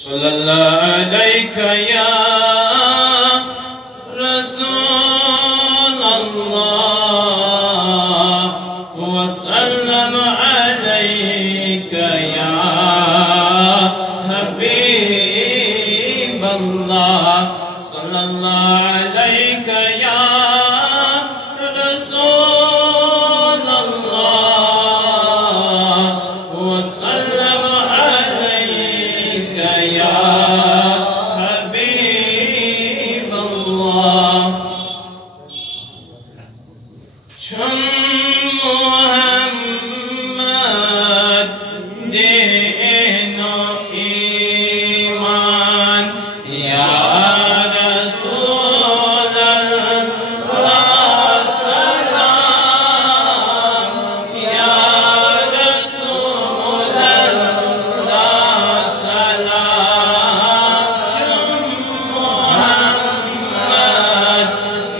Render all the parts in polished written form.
सल्लल्लाहु अलैका या रसूल अल्लाह वसल्लम अलैका या हबीब अल्लाह सल्लल्लाहु अलैका या रसूल अल्लाह वसल्लम अलैका या हबीब अल्लाह मोहम्मद दीनो ईमान या रसूल अल्लाह सलाम या रसूल अल्लाह सलाम मोहम्मद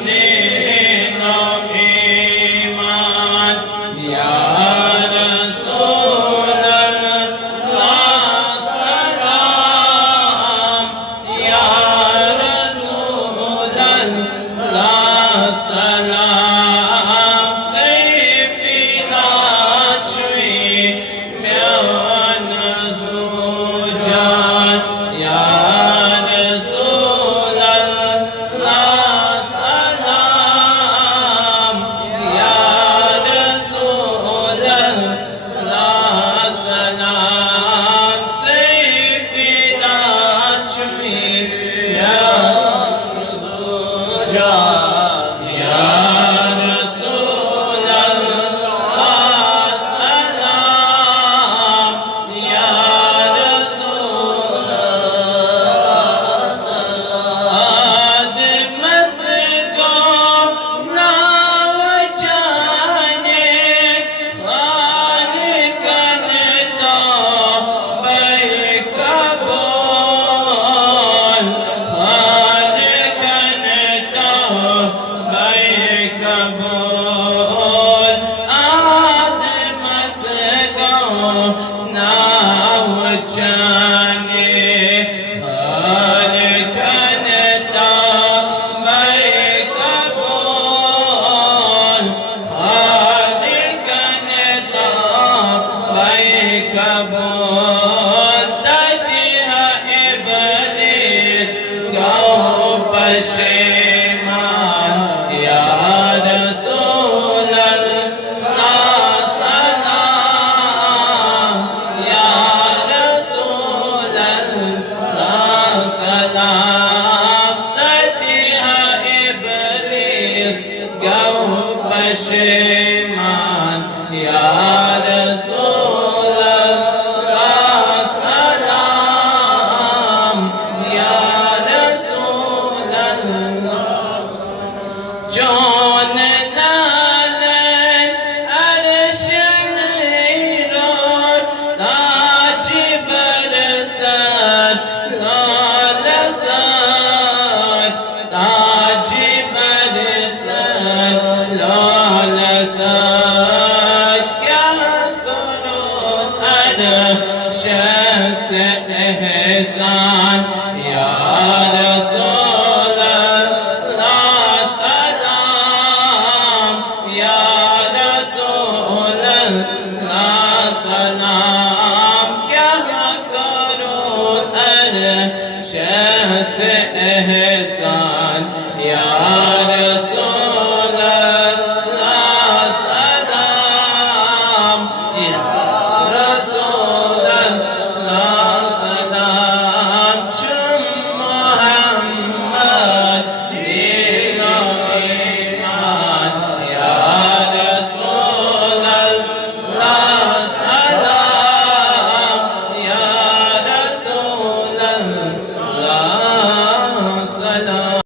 दीनो ईमान या रसूल अल्लाह सलाम या रसूल अल्लाह सलाम सैफिना चुई म्यान ज़ुजान या रसूल अल्लाह सलाम या रसूल अल्लाह सलाम सैफिना चुई म्यान ज़ुजान या रसूल अल्लाह सलाम या रसूल अल्लाह सलाम मस्को नाव जाने खालिकन तो बैकबोल खालिकन तो बैकबोल आदम मस्को नाव जाने खालिकन तो बैकबोल खालिकन तो बैकबोल तजिहा इब्लिस गौ पशेमान या रसूल अल्लाह सलाम या रसूल अल्लाह सलाम तजिहा इब्लिस गौ पशेमान या रसूल अल्लाह सलाम या रसूल अल्लाह जौन नालन अर्श नीरोर ताज बरसत लाल सत ताज बरसत लाल सत क्या करो अर्श से एहसान या रसूल अल्लाह सलाम या रसूल अल्लाह सलाम क्या करो अर्श से